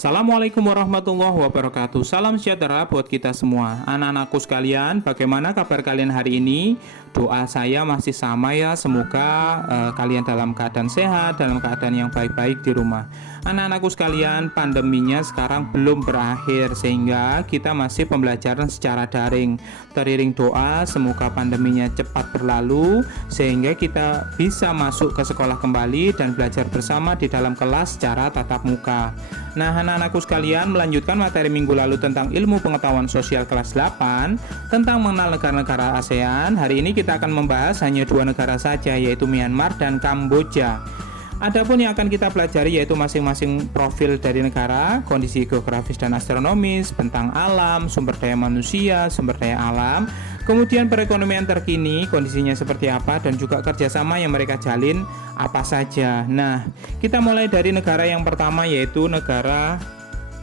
Assalamualaikum warahmatullahi wabarakatuh. Salam sejahtera buat kita semua. Anak-anakku sekalian, bagaimana kabar kalian hari ini? Doa saya masih sama ya. Semoga kalian dalam keadaan sehat, dalam keadaan yang baik-baik di rumah. Anak-anakku sekalian, pandeminya sekarang belum berakhir sehingga kita masih pembelajaran secara daring. Teriring doa semoga pandeminya cepat berlalu sehingga kita bisa masuk ke sekolah kembali dan belajar bersama di dalam kelas secara tatap muka. Nah, anak-anakku sekalian, melanjutkan materi minggu lalu tentang ilmu pengetahuan sosial kelas 8 tentang mengenal negara-negara ASEAN. Hari ini kita akan membahas hanya dua negara saja, yaitu Myanmar dan Kamboja. Adapun yang akan kita pelajari yaitu masing-masing profil dari negara, kondisi geografis dan astronomis, bentang alam, sumber daya manusia, sumber daya alam, kemudian perekonomian terkini, kondisinya seperti apa, dan juga kerjasama yang mereka jalin apa saja. Nah, kita mulai dari negara yang pertama yaitu negara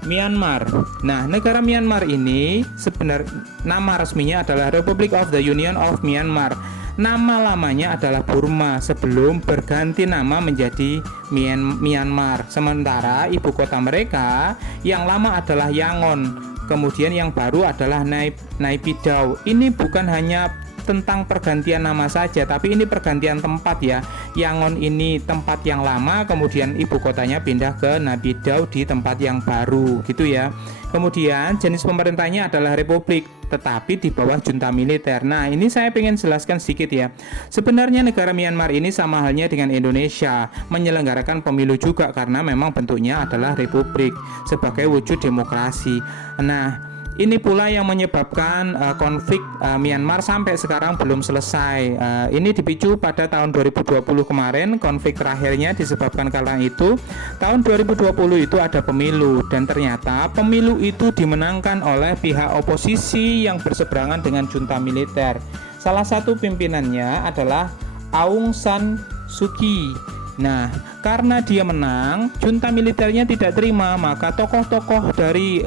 Myanmar. Nah, negara Myanmar ini sebenarnya nama resminya adalah Republic of the Union of Myanmar. Nama lamanya adalah Burma sebelum berganti nama menjadi Myanmar. Sementara ibu kota mereka yang lama adalah Yangon, kemudian yang baru adalah Naypyidaw. Ini bukan hanya tentang pergantian nama saja, tapi ini pergantian tempat ya. Yangon ini tempat yang lama, kemudian ibu kotanya pindah ke Naypyidaw di tempat yang baru, gitu ya. Kemudian jenis pemerintahnya adalah republik, tetapi di bawah junta militer. Nah, ini saya pengen jelaskan sedikit ya. Sebenarnya negara Myanmar ini sama halnya dengan Indonesia, menyelenggarakan pemilu juga karena memang bentuknya adalah republik sebagai wujud demokrasi. Nah, ini pula yang menyebabkan konflik Myanmar sampai sekarang belum selesai. Ini dipicu pada tahun 2020 kemarin, konflik terakhirnya disebabkan karena itu. Tahun 2020 itu ada pemilu dan ternyata pemilu itu dimenangkan oleh pihak oposisi yang berseberangan dengan junta militer. Salah satu pimpinannya adalah Aung San Suu Kyi. Nah, karena dia menang, junta militernya tidak terima, maka tokoh-tokoh dari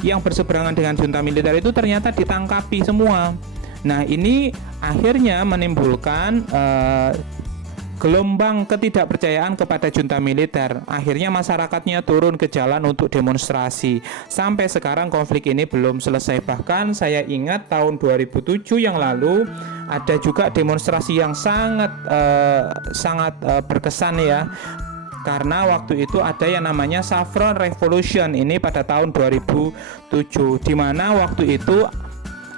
yang berseberangan dengan junta militer itu ternyata ditangkapi semua. Nah, ini akhirnya menimbulkan gelombang ketidakpercayaan kepada junta militer. Akhirnya masyarakatnya turun ke jalan untuk demonstrasi. Sampai sekarang konflik ini belum selesai. Bahkan saya ingat tahun 2007 yang lalu ada juga demonstrasi yang sangat berkesan ya. Karena waktu itu ada yang namanya Saffron Revolution ini pada tahun 2007, di mana waktu itu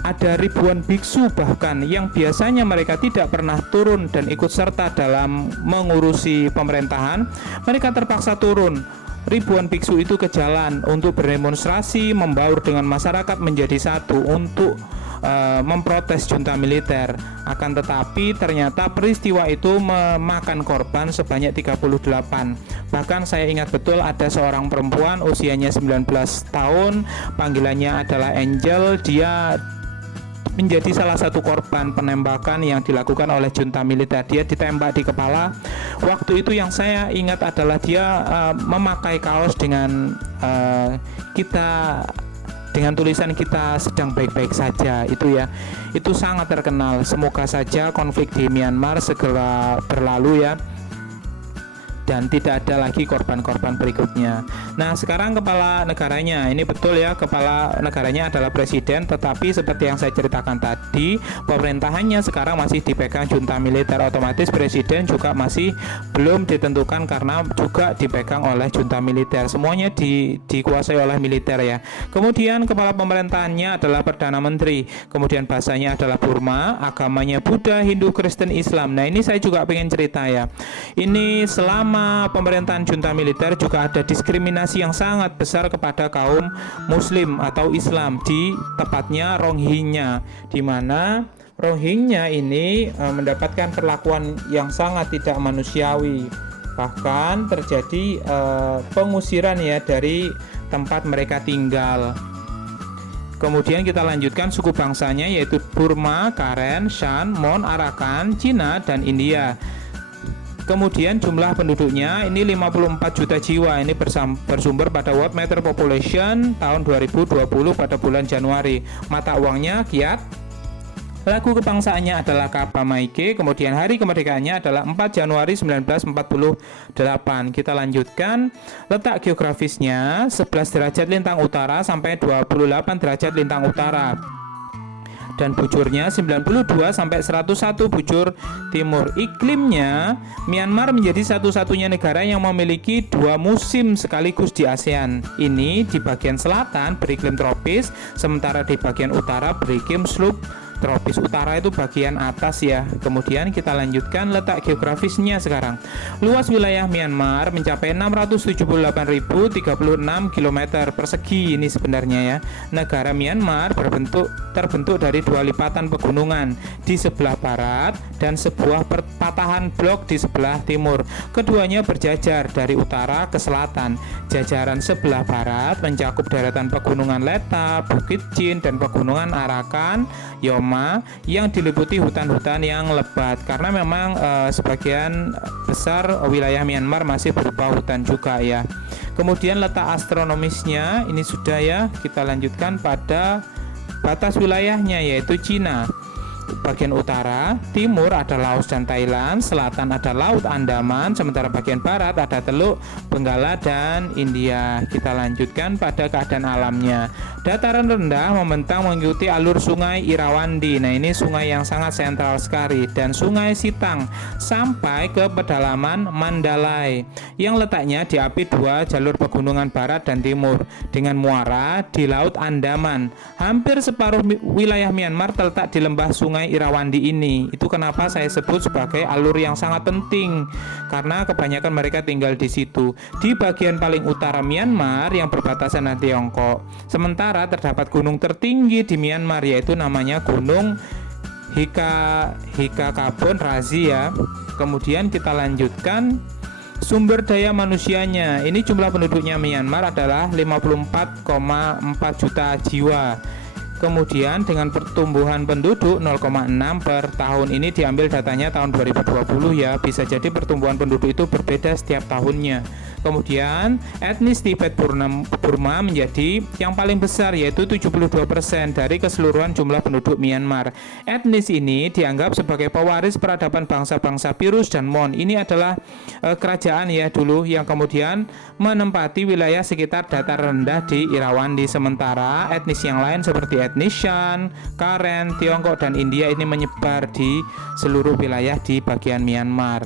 ada ribuan biksu bahkan yang biasanya mereka tidak pernah turun dan ikut serta dalam mengurusi pemerintahan, mereka terpaksa turun. Ribuan biksu itu ke jalan untuk berdemonstrasi, membaur dengan masyarakat menjadi satu untuk memprotes junta militer. Akan tetapi ternyata peristiwa itu memakan korban sebanyak 38. Bahkan saya ingat betul ada seorang perempuan usianya 19 tahun, panggilannya adalah Angel. Dia menjadi salah satu korban penembakan yang dilakukan oleh junta militer. Dia ditembak di kepala. Waktu itu yang saya ingat adalah dia memakai kaos dengan dengan tulisan "kita sedang baik-baik saja", itu ya. Itu sangat terkenal. Semoga saja konflik di Myanmar segera berlalu ya, dan tidak ada lagi korban-korban berikutnya. Nah, sekarang kepala negaranya, ini betul ya, kepala negaranya adalah presiden, tetapi seperti yang saya ceritakan tadi, pemerintahannya sekarang masih dipegang junta militer. Otomatis presiden juga masih belum ditentukan karena juga dipegang oleh junta militer. Semuanya dikuasai oleh militer ya. Kemudian kepala pemerintahannya adalah Perdana Menteri. Kemudian bahasanya adalah Burma, agamanya Buddha, Hindu, Kristen, Islam. Nah, ini saya juga pengen cerita ya. Ini selama pemerintahan junta militer juga ada diskriminasi yang sangat besar kepada kaum Muslim atau Islam, di tepatnya Rohingya, di mana Rohingya ini mendapatkan perlakuan yang sangat tidak manusiawi. Bahkan terjadi pengusiran ya dari tempat mereka tinggal. Kemudian kita lanjutkan suku bangsanya yaitu Burma, Karen, Shan, Mon, Arakan, Cina, dan India. Kemudian jumlah penduduknya ini 54 juta jiwa. Ini bersumber pada World Meter Population tahun 2020 pada bulan Januari. Mata uangnya kyat. Lagu kebangsaannya adalah Kaba Maike, kemudian hari kemerdekaannya adalah 4 Januari 1948. Kita lanjutkan, letak geografisnya 11 derajat lintang utara sampai 28 derajat lintang utara. Dan bujurnya 92 sampai 101 bujur timur. Iklimnya, Myanmar menjadi satu-satunya negara yang memiliki 2 musim sekaligus di ASEAN. Ini di bagian selatan beriklim tropis, sementara di bagian utara beriklim subtropis. Utara itu bagian atas ya. Kemudian kita lanjutkan letak geografisnya sekarang. Luas wilayah Myanmar mencapai 678.036 km persegi ini sebenarnya ya. Negara Myanmar terbentuk dari 2 lipatan pegunungan di sebelah barat dan sebuah patahan blok di sebelah timur. Keduanya berjajar dari utara ke selatan. Jajaran sebelah barat mencakup deretan pegunungan Leta, Bukit Jin, dan pegunungan Arakan, Yoma yang diliputi hutan-hutan yang lebat karena memang sebagian besar wilayah Myanmar masih berupa hutan juga ya. Kemudian letak astronomisnya ini sudah ya. Kita lanjutkan pada batas wilayahnya yaitu Cina. Bagian utara, timur ada Laos dan Thailand, selatan ada Laut Andaman, sementara bagian barat ada Teluk Benggala dan India. Kita lanjutkan pada keadaan alamnya. Dataran rendah membentang mengikuti alur sungai Irrawaddy. Nah, ini sungai yang sangat sentral sekali, dan sungai Sitang sampai ke pedalaman Mandalay yang letaknya diapit 2 jalur pegunungan barat dan timur dengan muara di Laut Andaman. Hampir separuh wilayah Myanmar terletak di lembah sungai Irrawaddy ini. Itu kenapa saya sebut sebagai alur yang sangat penting, karena kebanyakan mereka tinggal di situ. Di bagian paling utara Myanmar yang berbatasan dengan Tiongkok. Sementara terdapat gunung tertinggi di Myanmar yaitu namanya Gunung Hikakabon Razi ya. Kemudian kita lanjutkan sumber daya manusianya. Ini jumlah penduduknya Myanmar adalah 54,4 juta jiwa. Kemudian dengan pertumbuhan penduduk 0,6 per tahun, ini diambil datanya tahun 2020 ya. Bisa jadi pertumbuhan penduduk itu berbeda setiap tahunnya. Kemudian etnis Tibet Burma menjadi yang paling besar yaitu 72% dari keseluruhan jumlah penduduk Myanmar. Etnis ini dianggap sebagai pewaris peradaban bangsa-bangsa Pirus dan Mon. Ini adalah kerajaan ya dulu yang kemudian menempati wilayah sekitar datar rendah di Irrawaddy. Sementara etnis yang lain seperti etnis Shan, Karen, Tiongkok, dan India ini menyebar di seluruh wilayah di bagian Myanmar.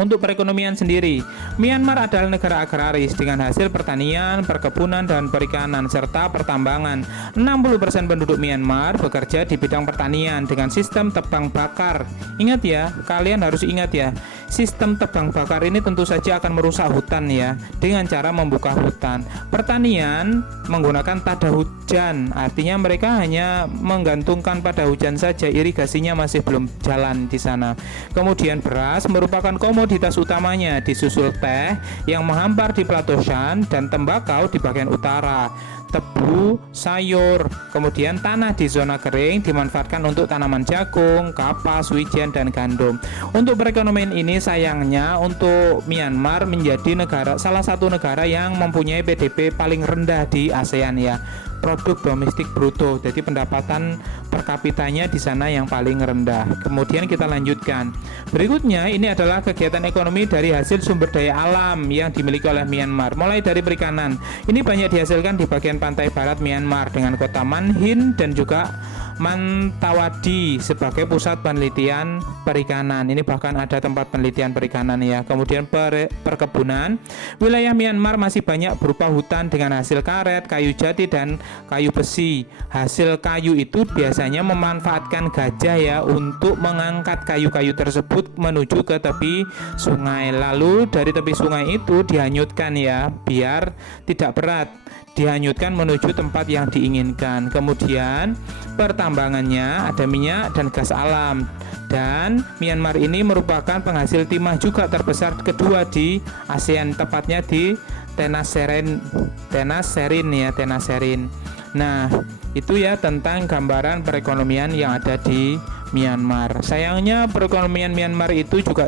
Untuk perekonomian sendiri, Myanmar adalah negara agraris dengan hasil pertanian, perkebunan, dan perikanan, serta pertambangan. 60% penduduk Myanmar bekerja di bidang pertanian dengan sistem tebang bakar. Ingat ya, kalian harus ingat ya, sistem tebang bakar ini tentu saja akan merusak hutan ya, dengan cara membuka hutan. Pertanian menggunakan tada hujan, artinya mereka hanya menggantungkan pada hujan saja, irigasinya masih belum jalan di sana. Kemudian beras merupakan komoditas utamanya, disusul teh yang menghampar di Plateau Shan dan tembakau di bagian utara. Tebu, sayur, kemudian tanah di zona kering dimanfaatkan untuk tanaman jagung, kapas, wijen, dan gandum. Untuk perekonomian ini sayangnya untuk Myanmar menjadi salah satu negara yang mempunyai PDB paling rendah di ASEAN ya. Produk domestik bruto, jadi pendapatan per kapitanya di sana yang paling rendah. Kemudian kita lanjutkan. Berikutnya ini adalah kegiatan ekonomi dari hasil sumber daya alam yang dimiliki oleh Myanmar. Mulai dari perikanan. Ini banyak dihasilkan di bagian pantai barat Myanmar dengan kota Manhin dan juga Mantawadi sebagai pusat penelitian perikanan. Ini bahkan ada tempat penelitian perikanan ya. Kemudian perkebunan. Wilayah Myanmar masih banyak berupa hutan dengan hasil karet, kayu jati, dan kayu besi. Hasil kayu itu biasanya memanfaatkan gajah ya untuk mengangkat kayu-kayu tersebut menuju ke tepi sungai. Lalu dari tepi sungai itu dihanyutkan ya, biar tidak berat. Dihanyutkan menuju tempat yang diinginkan. Kemudian pertambangannya ada minyak dan gas alam. Dan Myanmar ini merupakan penghasil timah juga terbesar kedua di ASEAN, tepatnya di Tenaserin ya, Tenaserin. Nah, itu ya tentang gambaran perekonomian yang ada di Myanmar. Sayangnya perekonomian Myanmar itu juga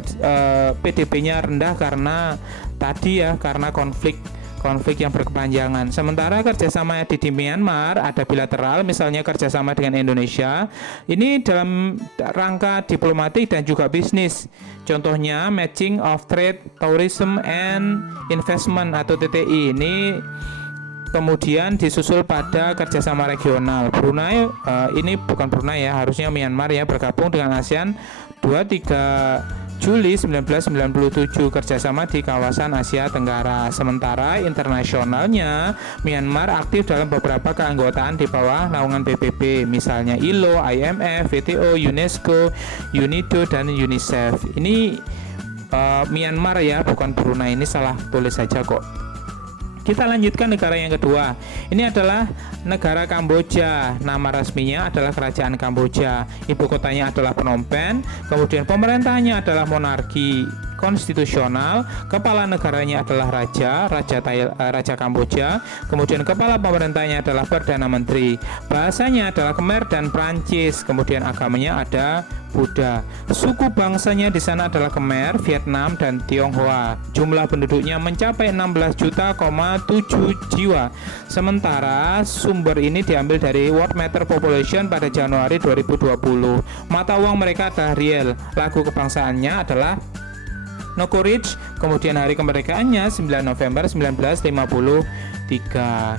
PDB-nya rendah karena tadi ya, karena konflik konflik yang berkepanjangan. Sementara kerjasama di Myanmar ada bilateral, misalnya kerjasama dengan Indonesia. Ini dalam rangka diplomatik dan juga bisnis. Contohnya Matching of Trade, Tourism and Investment atau TTI. Ini kemudian disusul pada kerjasama regional. Brunei, ini bukan Brunei ya, harusnya Myanmar ya, bergabung dengan ASEAN 23 Juli 1997 kerjasama di kawasan Asia Tenggara. Sementara internasionalnya Myanmar aktif dalam beberapa keanggotaan di bawah naungan PBB, misalnya ILO, IMF, WTO, UNESCO, UNIDO, dan UNICEF. Ini Myanmar ya, bukan Brunei, ini salah tulis saja kok. Kita lanjutkan negara yang kedua. Ini adalah negara Kamboja. Nama resminya adalah Kerajaan Kamboja. Ibu kotanya adalah Phnom Penh. Kemudian pemerintahnya adalah monarki konstitusional. Kepala negaranya adalah Raja Kamboja. Kemudian kepala pemerintahnya adalah Perdana Menteri. Bahasanya adalah Khmer dan Prancis. Kemudian agamanya ada Buddha. Suku bangsanya di sana adalah Khmer, Vietnam, dan Tionghoa. Jumlah penduduknya mencapai 16,7 jiwa. Sementara sumber ini diambil dari World Meter Population pada Januari 2020. Mata uang mereka adalah riel. Lagu kebangsaannya adalah Nokorich. Kemudian hari kemerdekaannya 9 November 1953.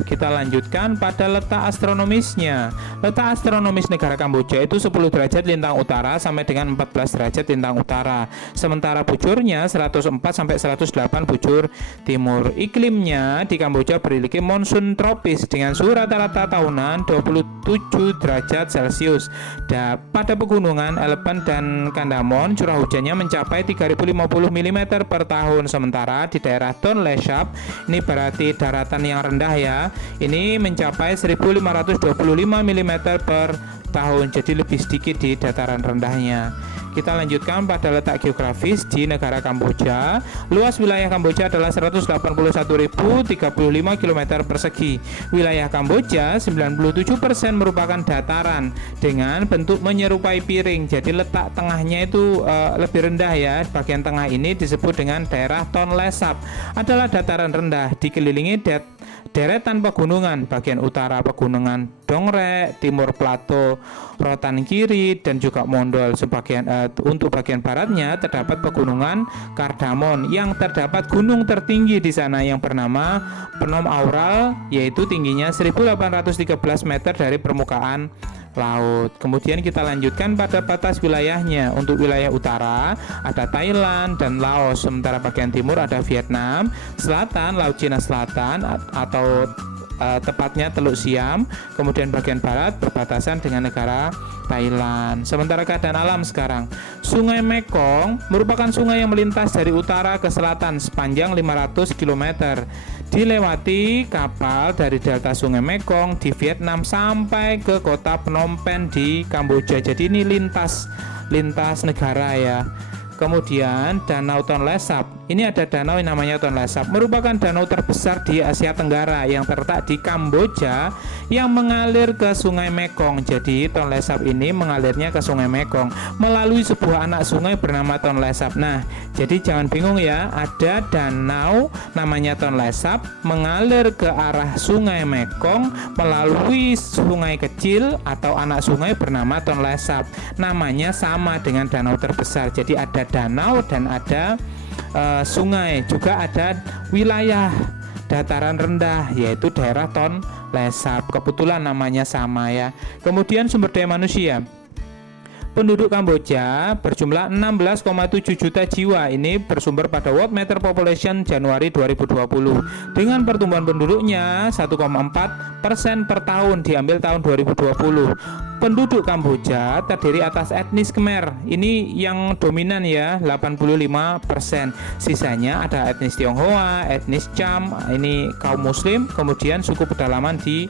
Kita lanjutkan pada letak astronomisnya. Letak astronomis negara Kamboja itu 10 derajat lintang utara sampai dengan 14 derajat lintang utara. Sementara bujurnya 104 sampai 108 bujur timur. Iklimnya di Kamboja beriklim monsun tropis dengan suhu rata-rata tahunan 27 derajat Celcius. Pada pegunungan Elephant dan Kandamon curah hujannya mencapai 3050 mm per tahun. Sementara di daerah Tonle Sap, ini berarti daratan yang rendah ya, ini mencapai 1525 mm per tahun, jadi lebih sedikit di dataran rendahnya. Kita lanjutkan pada letak geografis di negara Kamboja. Luas wilayah Kamboja adalah 181.035 km persegi. Wilayah Kamboja 97% merupakan dataran dengan bentuk menyerupai piring. Jadi letak tengahnya itu lebih rendah ya. Bagian tengah ini disebut dengan daerah Tonle Sap. Adalah dataran rendah dikelilingi deretan pegunungan. Bagian utara pegunungan Dongrek, timur plato Rotan Kiri, dan juga Mondol. Untuk bagian baratnya terdapat pegunungan Kardamon yang terdapat gunung tertinggi di sana yang bernama Phnom Aural, yaitu tingginya 1813 meter dari permukaan laut. Kemudian kita lanjutkan pada batas wilayahnya. Untuk wilayah utara ada Thailand dan Laos, sementara bagian timur ada Vietnam, selatan Laut Cina Selatan atau tepatnya Teluk Siam. Kemudian bagian barat berbatasan dengan negara Thailand. Sementara keadaan alam sekarang, Sungai Mekong merupakan sungai yang melintas dari utara ke selatan sepanjang 500 km. Dilewati kapal dari delta Sungai Mekong di Vietnam sampai ke kota Phnom Penh di Kamboja. Jadi ini lintas negara ya. Kemudian Danau Tonle Sap. Ini ada danau yang namanya Tonle Sap, merupakan danau terbesar di Asia Tenggara yang terletak di Kamboja yang mengalir ke Sungai Mekong. Jadi Tonle Sap ini mengalirnya ke Sungai Mekong melalui sebuah anak sungai bernama Tonle Sap. Nah, jadi jangan bingung ya, ada danau namanya Tonle Sap mengalir ke arah Sungai Mekong melalui sungai kecil atau anak sungai bernama Tonle Sap. Namanya sama dengan danau terbesar. Jadi ada danau dan ada sungai. Juga ada wilayah dataran rendah yaitu daerah Tonle Sap. Kebetulan namanya sama ya. Kemudian sumber daya manusia. Penduduk Kamboja berjumlah 16,7 juta jiwa. Ini bersumber pada World Meter Population Januari 2020 dengan pertumbuhan penduduknya 1,4% per tahun diambil tahun 2020. Penduduk Kamboja terdiri atas etnis Khmer. Ini yang dominan ya, 85%. Sisanya ada etnis Tionghoa, etnis Cham, ini kaum muslim, kemudian suku pedalaman di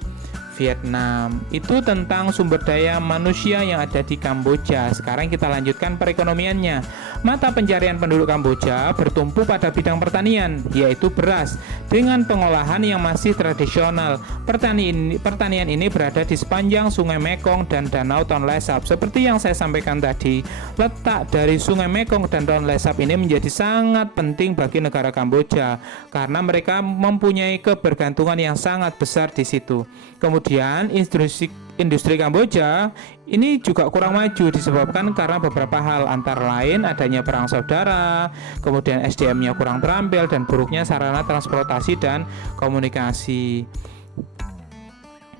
Vietnam. Itu tentang sumber daya manusia yang ada di Kamboja. Sekarang kita lanjutkan perekonomiannya. Mata pencarian penduduk Kamboja bertumpu pada bidang pertanian, yaitu beras, dengan pengolahan yang masih tradisional. Pertanian ini berada di sepanjang Sungai Mekong dan Danau Tonle Sap. Seperti yang saya sampaikan tadi, letak dari Sungai Mekong dan Tonle Sap ini menjadi sangat penting bagi negara Kamboja karena mereka mempunyai kebergantungan yang sangat besar di situ. Kemudian industri Kamboja ini juga kurang maju disebabkan karena beberapa hal, antara lain adanya perang saudara, kemudian SDM-nya kurang terampil, dan buruknya sarana transportasi dan komunikasi.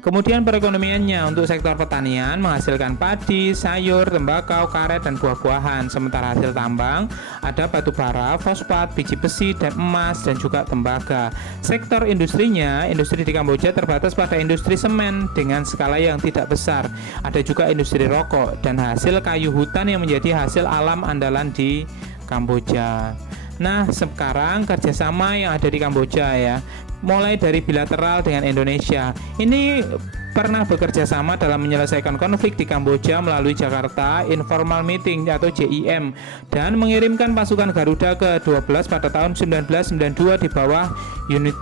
Kemudian perekonomiannya, untuk sektor pertanian menghasilkan padi, sayur, tembakau, karet, dan buah-buahan. Sementara hasil tambang ada batu bara, fosfat, biji besi, dan emas, dan juga tembaga. Sektor industrinya, industri di Kamboja terbatas pada industri semen dengan skala yang tidak besar. Ada juga industri rokok dan hasil kayu hutan yang menjadi hasil alam andalan di Kamboja. Nah, sekarang kerjasama yang ada di Kamboja ya, mulai dari bilateral dengan Indonesia. Ini pernah bekerja sama dalam menyelesaikan konflik di Kamboja melalui Jakarta Informal Meeting atau JIM, dan mengirimkan pasukan Garuda ke-12 pada tahun 1992 di bawah unit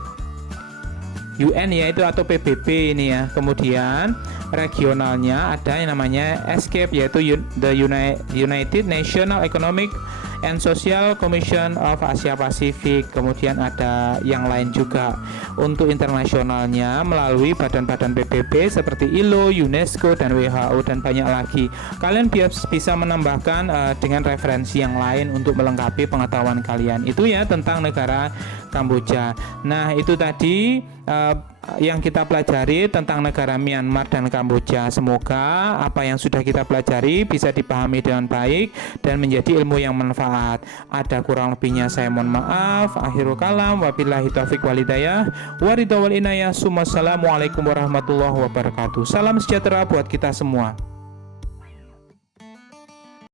UN yaitu atau PBB ini ya. Kemudian regionalnya ada yang namanya ESCAPE yaitu the United National Economic and Social Commission of Asia Pacific. Kemudian ada yang lain juga. Untuk internasionalnya melalui badan-badan PBB seperti ILO, UNESCO, dan WHO, dan banyak lagi. Kalian bisa menambahkan dengan referensi yang lain untuk melengkapi pengetahuan kalian. Itu ya tentang negara Kamboja. Nah, itu tadi yang kita pelajari tentang negara Myanmar dan Kamboja. Semoga apa yang sudah kita pelajari bisa dipahami dengan baik dan menjadi ilmu yang manfaat. Ada kurang lebihnya saya mohon maaf. Akhirul kalam, wabillahi taufiq walhidayah, waridha wal inayah. Assalamualaikum warahmatullahi wabarakatuh. Salam sejahtera buat kita semua.